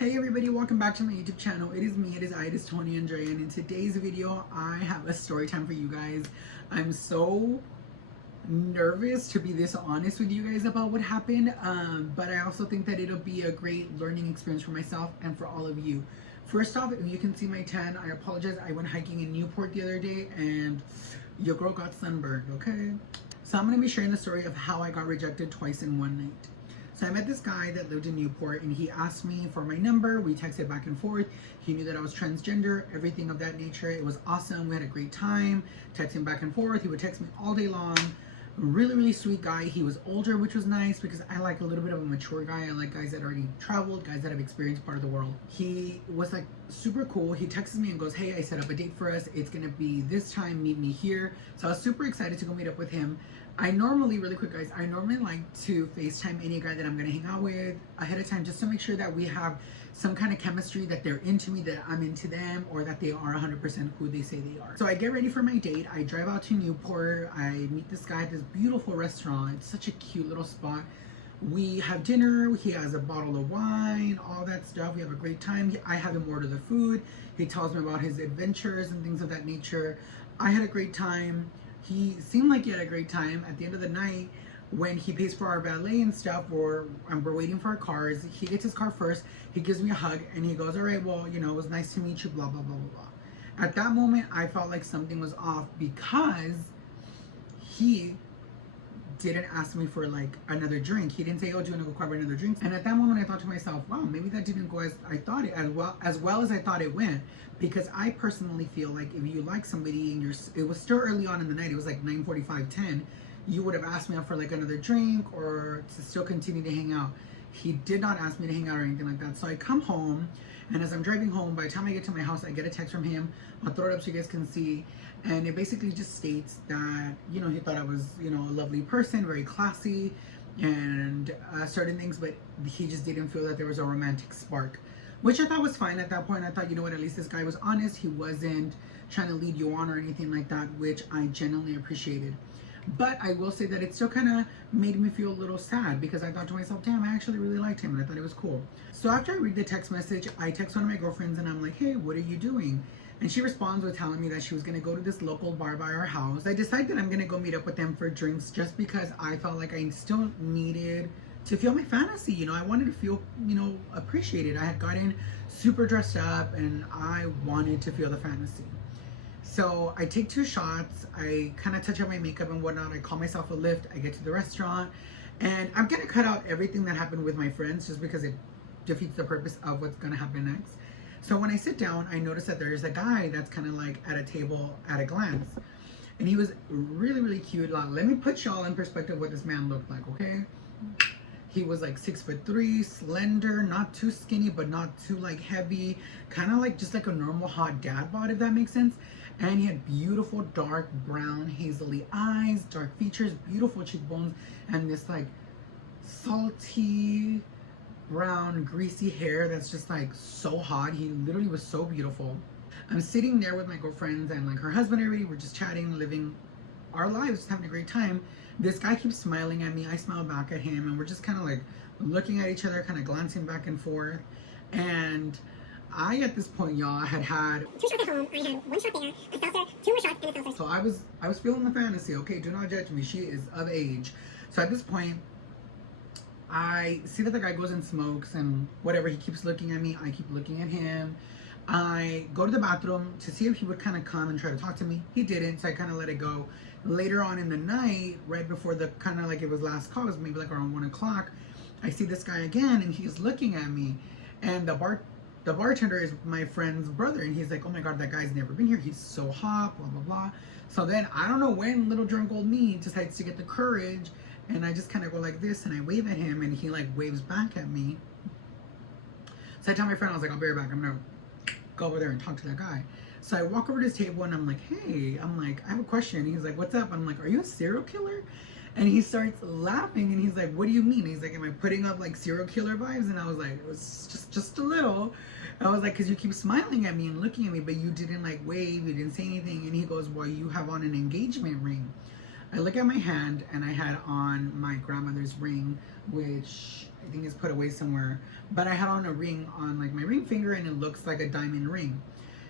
Hey everybody, welcome back to my YouTube channel. It is me, it is Toni Andrea, and in today's video I have a story time for you guys. I'm so nervous to be this honest with you guys about what happened, but I also think that it'll be a great learning experience for myself and for all of you. First off, if you can see my tan, I apologize. I went hiking in Newport the other day and your girl got sunburned, okay? So I'm going to be sharing the story of how I got rejected twice in one night. So I met this guy that lived in Newport and he asked me for my number. We texted back and forth. He knew that I was transgender, everything of that nature. It was awesome. We had a great time texting back and forth. He would text me all day long. Really sweet guy. He was older, which was nice because I like a little bit of a mature guy. I like guys that already traveled, guys that have experienced part of the world. He was like super cool. He texts me and goes, hey, I set up a date for us. It's gonna be this time, meet me here. So I was super excited to go meet up with him. I normally, really quick guys, I normally like to FaceTime any guy that I'm gonna hang out with ahead of time just to make sure that we have some kind of chemistry, that they're into me, that I'm into them, or that they are 100% who they say they are. So I get ready for my date. I drive out to Newport. I meet this guy at this beautiful restaurant. It's such a cute little spot. We have dinner. He has a bottle of wine, all that stuff. We have a great time. I have him order the food. He tells me about his adventures and things of that nature. I had a great time. He seemed like he had a great time. At the end of the night, when he pays for our valet and stuff, we're waiting for our cars. He gets his car first. He gives me a hug and he goes, all right, well, you know, it was nice to meet you, blah, blah, blah, blah, blah. At that moment, I felt like something was off because he didn't ask me for like another drink. He didn't say, oh, do you want to go grab another drink? And at that moment, I thought to myself, wow, maybe that didn't go as I thought it, as well as I thought it went. Because I personally feel like if you like somebody and it was still early on in the night, it was like 9:45, 10, you would have asked me out for like another drink or to still continue to hang out. He did not ask me to hang out or anything like that. So I come home, and as I'm driving home, by the time I get to my house, I get a text from him. I'll throw it up so you guys can see. And it basically just states that, you know, he thought I was, you know, a lovely person, very classy, and certain things, but he just didn't feel that there was a romantic spark, which I thought was fine at that point. I thought, you know what, at least this guy was honest. He wasn't trying to lead you on or anything like that, which I genuinely appreciated. But I will say that it still kind of made me feel a little sad because I thought to myself, damn, I actually really liked him and I thought it was cool. So after I read the text message, I text one of my girlfriends and I'm like, hey, what are you doing? And she responds with telling me that she was going to go to this local bar by our house. I decided that I'm going to go meet up with them for drinks just because I felt like I still needed to feel my fantasy. You know, I wanted to feel, you know, appreciated. I had gotten super dressed up and I wanted to feel the fantasy. So I take 2 shots, I kind of touch up my makeup and whatnot, I call myself a lift, I get to the restaurant, and I'm going to cut out everything that happened with my friends just because it defeats the purpose of what's going to happen next. So when I sit down, I notice that there's a guy that's kind of like at a table at a glance, and he was really cute. Let me put y'all in perspective what this man looked like, okay? He was like 6'3", slender, not too skinny, but not too like heavy, kind of like just like a normal hot dad bod, if that makes sense. And he had beautiful dark brown hazily eyes, dark features, beautiful cheekbones, and this like salty brown greasy hair that's just like so hot. He literally was so beautiful. I'm sitting there with my girlfriends and like her husband already. We're just chatting, living our lives, just having a great time. This guy keeps smiling at me. I smile back at him, and we're just kind of like looking at each other, kind of glancing back and forth. And I, at this point, y'all, had 2 shots at home. I had 1 shot there, a seltzer, 2 more shots, and a seltzer. So I was feeling the fantasy. Okay, do not judge me. She is of age. So at this point, I see that the guy goes and smokes and whatever. He keeps looking at me. I keep looking at him. I go to the bathroom to see if he would kind of come and try to talk to me. He didn't, so I kind of let it go. Later on in the night, right before the kind of like it was last call, it was maybe like around 1 o'clock, I see this guy again and he's looking at me. And the bartender is my friend's brother, and he's like, oh my god, that guy's never been here. He's so hot, blah, blah, blah. So then I don't know when little drunk old me decides to get the courage, and I just kind of go like this and I wave at him and he like waves back at me. So I tell my friend, I was like, I'll be right back. I'm gonna go over there and talk to that guy. So I walk over to his table and I'm like, hey, I have a question. He's like, what's up? I'm like, are you a serial killer? And he starts laughing and he's like, what do you mean? He's like, am I putting up like serial killer vibes? And I was like, it was just a little. I was like, because you keep smiling at me and looking at me, but you didn't like wave, you didn't say anything. And he goes, well, you have on an engagement ring. I look at my hand and I had on my grandmother's ring, which I think is put away somewhere. But I had on a ring on like my ring finger and it looks like a diamond ring.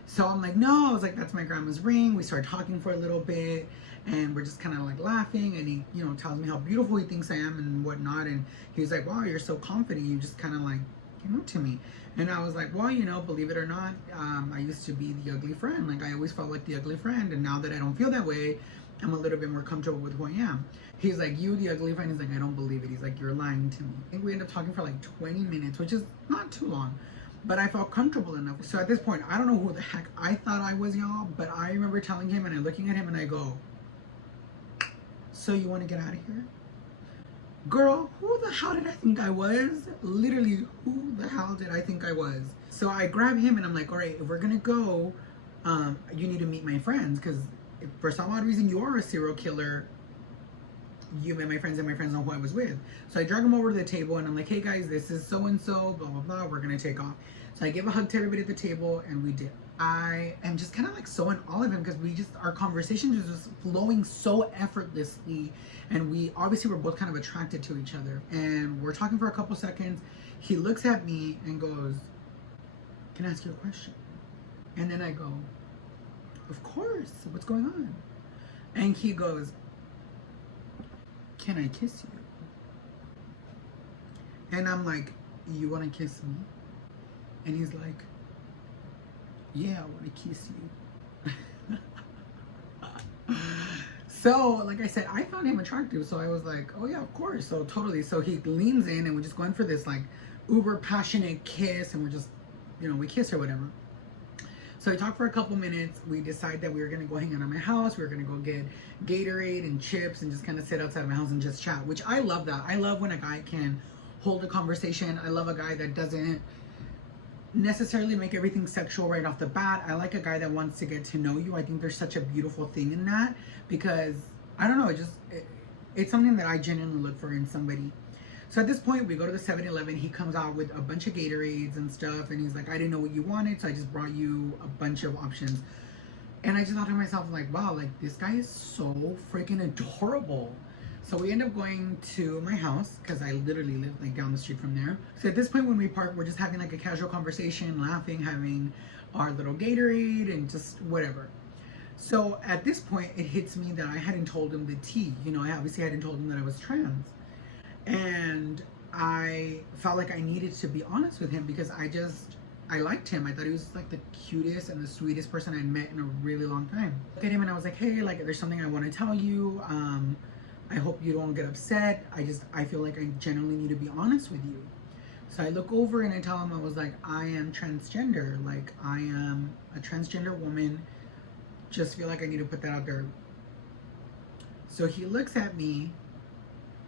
So I'm like, no, I was like, that's my grandma's ring. We started talking for a little bit and we're just kind of like laughing, and he, you know, tells me how beautiful he thinks I am and whatnot. And he's like, wow, you're so confident. You just kind of like came up to me. And I was like, well, you know, believe it or not, I used to be the ugly friend. Like I always felt like the ugly friend. And now that I don't feel that way, I'm a little bit more comfortable with who I am. He's like, you the ugly friend? He's like, I don't believe it. He's like, you're lying to me. I think we ended up talking for like 20 minutes, which is not too long. But I felt comfortable enough. So at this point, I don't know who the heck I thought I was, y'all. But I remember telling him and I'm looking at him and I go, so you want to get out of here? Girl, who the hell did I think I was? Literally, who the hell did I think I was? So I grab him and I'm like, all right, if we're going to go, you need to meet my friends. Because if for some odd reason you are a serial killer, you met my friends and my friends know who I was with. So I drag him over to the table and I'm like, hey guys, this is so-and-so, blah, blah, blah. We're going to take off. So I give a hug to everybody at the table and we did. I am just kind of like so in awe of him because our conversation was just flowing so effortlessly. And we obviously were both kind of attracted to each other. And we're talking for a couple seconds. He looks at me and goes, can I ask you a question? And then I go, of course, what's going on? And he goes, can I kiss you? And I'm like, you want to kiss me? And he's like, yeah, I want to kiss you. So, like I said, I found him attractive. So I was like, oh yeah, of course. So totally. So he leans in and we're just going for this like uber passionate kiss. And we're just, you know, we kiss or whatever. So we talked for a couple minutes. We decided that we were going to go hang out at my house. We were going to go get Gatorade and chips and just kind of sit outside my house and just chat, which I love that. I love when a guy can hold a conversation. I love a guy that doesn't necessarily make everything sexual right off the bat. I like a guy that wants to get to know you. I think there's such a beautiful thing in that because, I don't know, it's something that I genuinely look for in somebody. So at this point, we go to the 7-Eleven. He comes out with a bunch of Gatorades and stuff. And he's like, I didn't know what you wanted, so I just brought you a bunch of options. And I just thought to myself, like, wow, like, this guy is so freaking adorable. So we end up going to my house because I literally live, like, down the street from there. So at this point, when we park, we're just having, like, a casual conversation, laughing, having our little Gatorade and just whatever. So at this point, it hits me that I hadn't told him the tea. You know, I obviously hadn't told him that I was trans. And I felt like I needed to be honest with him because I liked him. I thought he was like the cutest and the sweetest person I'd met in a really long time. I looked at him and I was like, hey, like there's something I want to tell you. I hope you don't get upset. I feel like I genuinely need to be honest with you. So I look over and I tell him, I was like, I am transgender. Like I am a transgender woman. Just feel like I need to put that out there. So he looks at me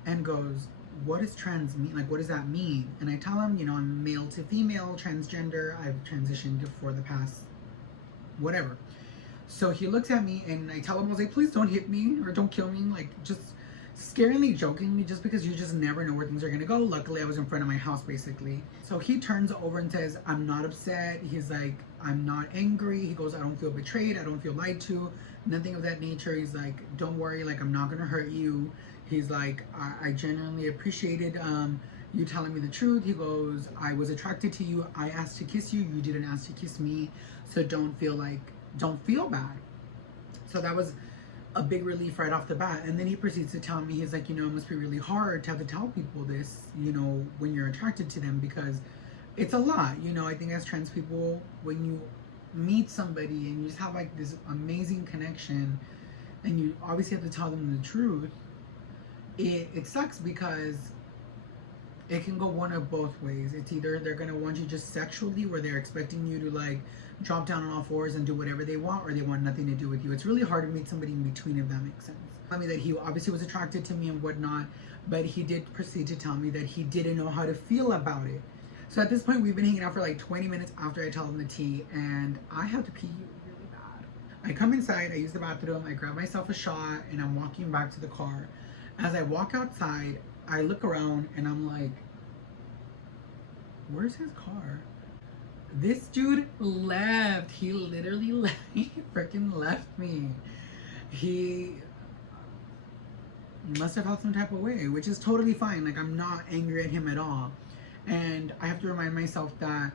and goes, what does trans mean? Like, what does that mean? And I tell him, you know, I'm male to female, transgender. I've transitioned for the past whatever. So he looks at me and I tell him, I was like, please don't hit me or don't kill me. Like, just scaringly joking me just because you just never know where things are going to go. Luckily, I was in front of my house, basically. So he turns over and says, I'm not upset. He's like, I'm not angry. He goes, I don't feel betrayed. I don't feel lied to. Nothing of that nature. He's like, don't worry. Like, I'm not going to hurt you. He's like, I genuinely appreciated you telling me the truth. He goes, I was attracted to you. I asked to kiss you. You didn't ask to kiss me. So don't feel bad. So that was a big relief right off the bat. And then he proceeds to tell me, he's like, you know, it must be really hard to have to tell people this, you know, when you're attracted to them because it's a lot. You know, I think as trans people, when you meet somebody and you just have like this amazing connection and you obviously have to tell them the truth, it sucks because it can go one of both ways. It's either they're going to want you just sexually where they're expecting you to like drop down on all fours and do whatever they want, or they want nothing to do with you. It's really hard to meet somebody in between, if that makes sense. Tell me that he obviously was attracted to me and whatnot, but he did proceed to tell me that he didn't know how to feel about it. So at this point, we've been hanging out for like 20 minutes after I tell him the tea, and I have to pee really bad. I come inside, I use the bathroom, I grab myself a shot, and I'm walking back to the car. As I walk outside, I look around and I'm like, where's his car? This dude left. He literally left. He freaking left me. must have felt some type of way, which is totally fine. Like, I'm not angry at him at all. And I have to remind myself that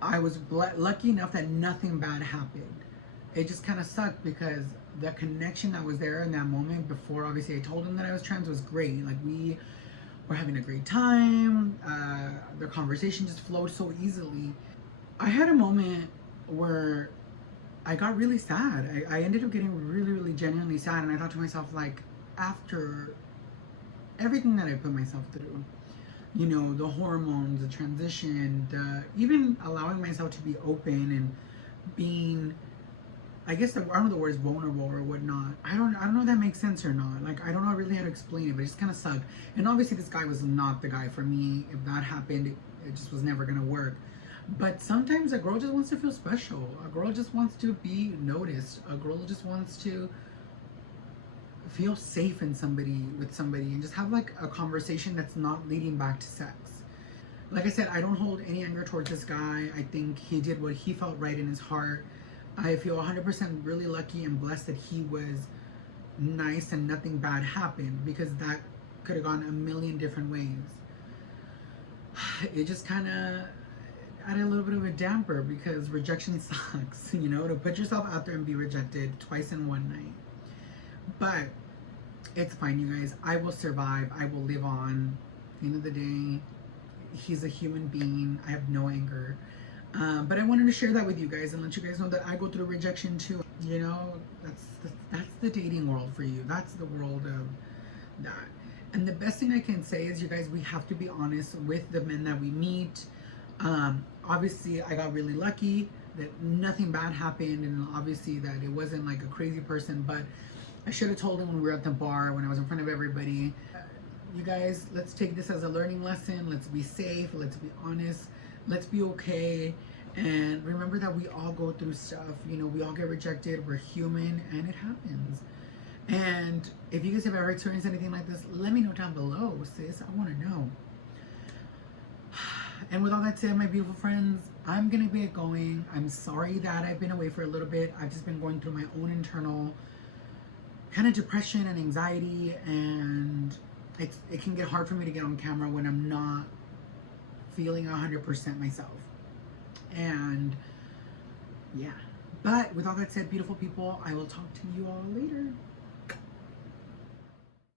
I was lucky enough that nothing bad happened. It just kind of sucked because the connection that was there in that moment before, obviously, I told him that I was trans was great. Like, we were having a great time. The conversation just flowed so easily. I had a moment where I got really sad. I ended up getting really, really genuinely sad. And I thought to myself, like, after everything that I put myself through, you know, the hormones, the transition, even allowing myself to be open and being, I guess, I don't know the word is vulnerable or whatnot. I don't know if that makes sense or not. Like, I don't know really how to explain it, but it just kind of sucked. And obviously this guy was not the guy for me. If that happened, it just was never going to work. But sometimes a girl just wants to feel special. A girl just wants to be noticed. A girl just wants to feel safe in with somebody and just have like a conversation that's not leading back to sex. Like I said, I don't hold any anger towards this guy. I think he did what he felt right in his heart. I feel 100% really lucky and blessed that he was nice and nothing bad happened, because that could have gone a million different ways. It just kind of added a little bit of a damper, because rejection sucks, you know, to put yourself out there and be rejected twice in one night. But it's fine, you guys. I will survive. I will live on. At the end of the day, he's a human being. I have no anger. But I wanted to share that with you guys and let you guys know that I go through rejection too. You know, that's the dating world for you. That's the world of that. And the best thing I can say is, you guys, we have to be honest with the men that we meet. Obviously, I got really lucky that nothing bad happened, and obviously that it wasn't like a crazy person, but I should have told him when we were at the bar, when I was in front of everybody. You guys, let's take this as a learning lesson. Let's be safe. Let's be honest. Let's be okay. And remember that we all go through stuff. You know, we all get rejected. We're human, and it happens. And if you guys have ever experienced anything like this, let me know down below, sis. I want to know. And with all that said, my beautiful friends, I'm going to get going. I'm sorry that I've been away for a little bit. I've just been going through my own internal kind of depression and anxiety, and it can get hard for me to get on camera when I'm not feeling 100% myself. And yeah, but with all that said, beautiful people, I will talk to you all later.